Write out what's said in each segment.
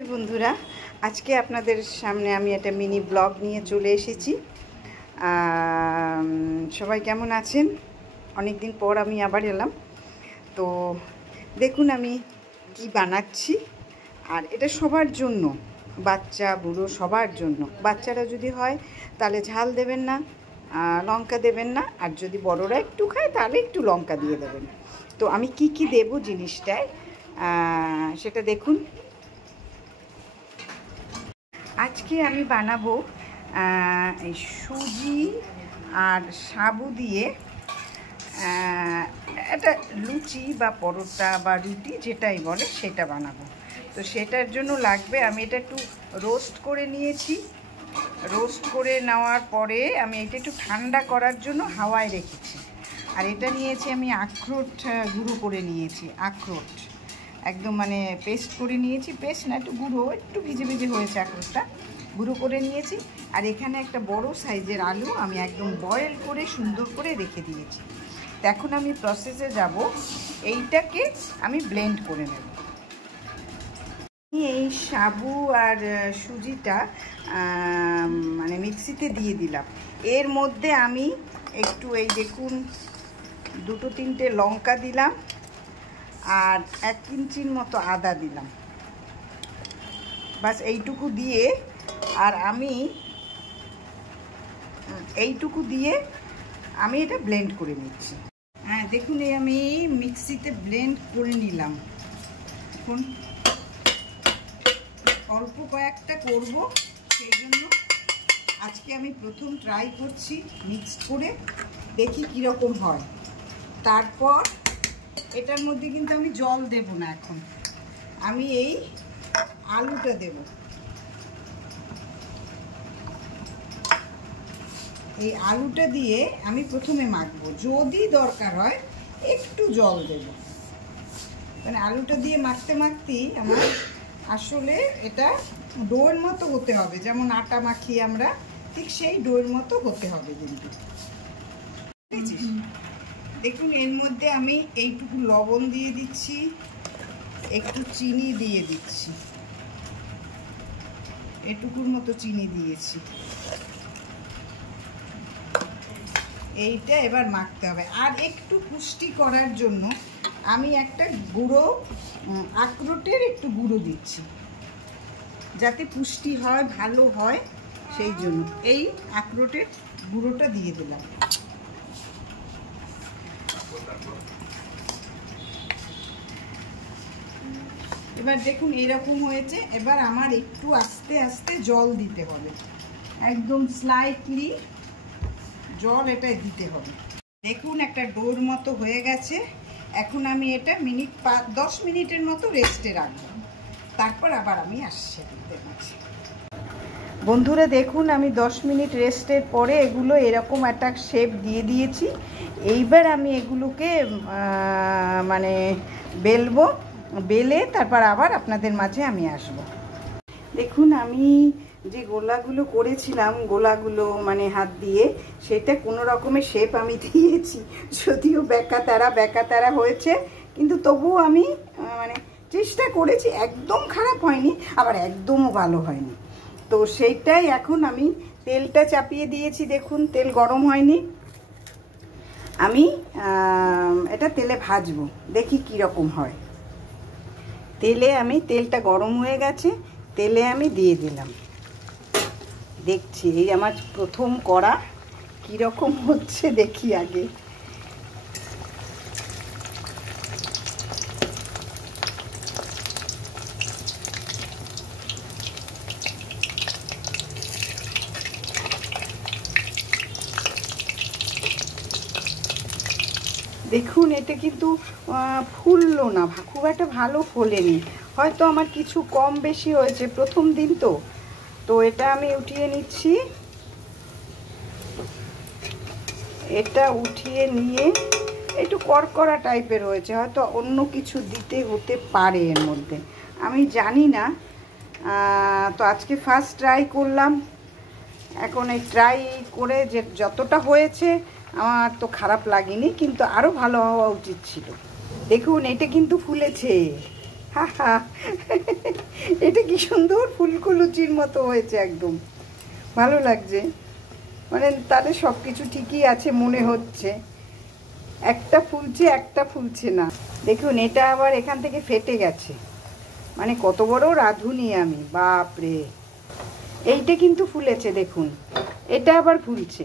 বন্ধুরা, আজকে আপনাদের সামনে আমি একটা মিনি ব্লগ নিয়ে চলে এসেছি। সবাই কেমন আছেন? অনেক দিন পর আমি আবার এলাম। তো দেখুন আমি কি বানাচ্ছি। আর এটা সবার জন্য, বাচ্চা বুড়ো সবার জন্য। বাচ্চারা যদি হয় তাহলে ঝাল দেবেন না, লঙ্কা দেবেন না। আর যদি বড়রা একটু খায় তাহলে একটু লঙ্কা দিয়ে দেবেন। তো আমি কি কি দেব জিনিসটায় সেটা দেখুন। আজকে আমি বানাবো এই সুজি আর সাবু দিয়ে একটা লুচি বা পরোটা বা রুটি যেটাই বলে সেটা বানাবো। তো সেটার জন্য লাগবে, আমি এটা একটু রোস্ট করে নিয়েছি। রোস্ট করে নেওয়ার পরে আমি এটা একটু ঠান্ডা করার জন্য হাওয়ায় রেখেছি। আর এটা নিয়েছি আমি আখরোট গুঁড়ো করে নিয়েছি। আখরোট একদম মানে পেস্ট করে নিয়েছি, পেস্ট না একটু গুঁড়ো, একটু ভিজে ভিজে হয়েছে, আখরোটটা গুঁড়ো করে নিয়েছি। আর এখানে একটা বড় সাইজের আলু আমি একদম বয়েল করে সুন্দর করে রেখে দিয়েছি। তো এখন আমি প্রসেসে যাব, এইটাকে আমি ব্লেন্ড করে নেব। এই সাবু আর সুজিটা মানে মিক্সিতে দিয়ে দিলাম। এর মধ্যে আমি একটু এই দেখুন 2-3টে লঙ্কা দিলাম আর 1 ইঞ্চির মতো আদা দিলাম। বাস এইটুকু দিয়ে, আর আমি এইটুকু দিয়ে আমি এটা ব্লেন্ড করে নিচ্ছি। হ্যাঁ দেখুন, এই আমি মিক্সিতে ব্লেন্ড করে নিলাম। এখন অল্প কয়েকটা করব, সেই জন্য আজকে আমি প্রথম ট্রাই করছি মিক্স করে, দেখি কীরকম হয়। তারপর এটার মধ্যে কিন্তু আমি জল দেব না, এখন আমি এই আলুটা দেব। এই আলুটা দিয়ে আমি প্রথমে মাখবো, যদি দরকার হয় একটু জল দেব। মানে আলুটা দিয়ে মাখতে মাখতেই আমার আসলে এটা ডোয়ের মতো হতে হবে, যেমন আটা মাখি আমরা, ঠিক সেই ডোয়ের মতো হতে হবে। কিন্তু দেখুন এর মধ্যে আমি এইটুকু লবণ দিয়ে দিচ্ছি, একটু চিনি দিয়ে দিচ্ছি, এটুকুর মতো চিনি দিয়েছি। এইটা এবার মাখতে হবে। আর একটু পুষ্টি করার জন্য আমি একটা গুঁড়ো, আখরোটের একটু গুঁড়ো দিচ্ছি, যাতে পুষ্টি হয়, ভালো হয়, সেই জন্য এই আখরোটের গুঁড়োটা দিয়ে দিলাম। এবার দেখুন এরকম হয়েছে। এবার আমার একটু আস্তে আস্তে জল দিতে হবে, একদম স্লাইটলি জল এটাই দিতে হবে। দেখুন একটা ডোর মতো হয়ে গেছে। এখন আমি এটা 10 মিনিটের মতো রেস্টে রাখবো, তারপর আবার আমি আসছি আপনাদের কাছে। বন্ধুরা দেখুন আমি 10 মিনিট রেস্টের পরে এগুলো এরকম একটা শেপ দিয়ে দিয়েছি। এইবার আমি এগুলোকে মানে বেলবো, বেলে তারপর আবার আপনাদের মাঝে আমি আসব। দেখুন আমি যে গোলাগুলো করেছিলাম, গোলাগুলো মানে হাত দিয়ে, সেটা কোনো রকমের শেপ আমি দিয়েছি। যদিও বেঁকা তারা হয়েছে, কিন্তু তবুও আমি মানে চেষ্টা করেছি। একদম খারাপ হয়নি, আবার একদমও ভালো হয়নি। তো সেইটাই এখন আমি তেলটা চাপিয়ে দিয়েছি। দেখুন তেল গরম হয়নি, আমি এটা তেলে ভাজবো, দেখি কীরকম হয়। তেলটা গরম হয়ে গেছে, তেলে আমি দিয়ে দিলাম। দেখছি এই আমার প্রথম করা, কীরকম হচ্ছে দেখি আগে। দেখুন এটা কিন্তু ফুললো না, খুব একটা ভালো ফোলেনি। হয়তো আমার কিছু কম বেশি হয়েছে, প্রথম দিন তো এটা আমি উঠিয়ে নিচ্ছি। এটা উঠিয়ে নিয়ে একটু কড়কড়া টাইপের হয়েছে, হয়তো অন্য কিছু দিতে হতে পারে এর মধ্যে, আমি জানি না। তো আজকে ফার্স্ট ট্রাই করলাম। এখন এই ট্রাই করে যে যতটা হয়েছে আমার তো খারাপ লাগেনি, কিন্তু আরও ভালো হওয়া উচিত ছিল। দেখুন এটা কিন্তু ফুলেছে। এটা কি সুন্দর ফুলকুলুচির মতো হয়েছে, একদম ভালো লাগছে। মানে তাদের সব কিছু ঠিকই আছে মনে হচ্ছে, একটা ফুলছে একটা ফুলছে না। দেখুন এটা আবার এখান থেকে ফেটে গেছে, মানে কত বড় রাঁধুনি আমি, বাপরে। এইটা কিন্তু ফুলেছে, দেখুন এটা আবার ফুলছে।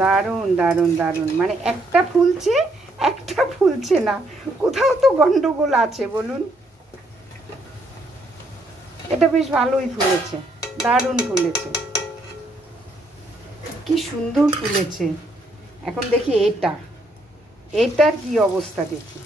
দারুণ দারুণ দারুণ, মানে একটা ফুলছে একটা ফুলছে না, কোথাও তো গন্ডগোল আছে বলুন। এটা বেশ ভালোই ফুলেছে, দারুণ ফুলেছে, কি সুন্দর ফুলেছে। এখন দেখি এটার কি অবস্থা দেখি।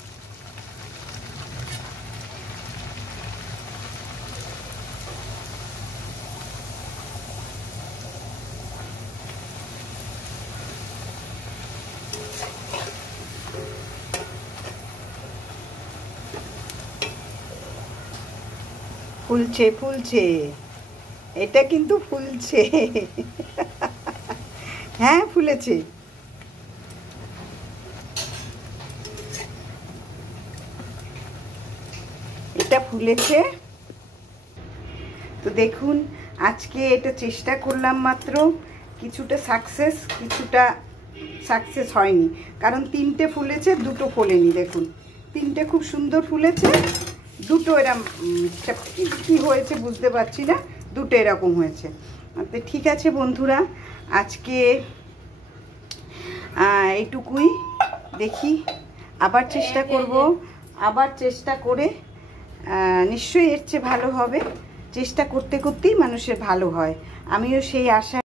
ফুলছে ফুলছে, এটা কিন্তু ফুলছে। হ্যাঁ ফুলেছে। এটা ফুলেছে। তো দেখুন আজকে এটা চেষ্টা করলাম মাত্র, কিছুটা সাকসেস হয়নি, কারণ 3টে ফুলেছে 2টো ফোলেনি। দেখুন 3টে খুব সুন্দর ফুলেছে, 2টো এরকম কি হয়েছে বুঝতে পারছি না, 2টো এরকম হয়েছে। তো ঠিক আছে বন্ধুরা, আজকে এইটুকুই। দেখি আবার চেষ্টা করব, আবার চেষ্টা করে নিশ্চয়ই এর চেয়ে ভালো হবে। চেষ্টা করতে করতেই মানুষের ভালো হয়, আমিও সেই আশা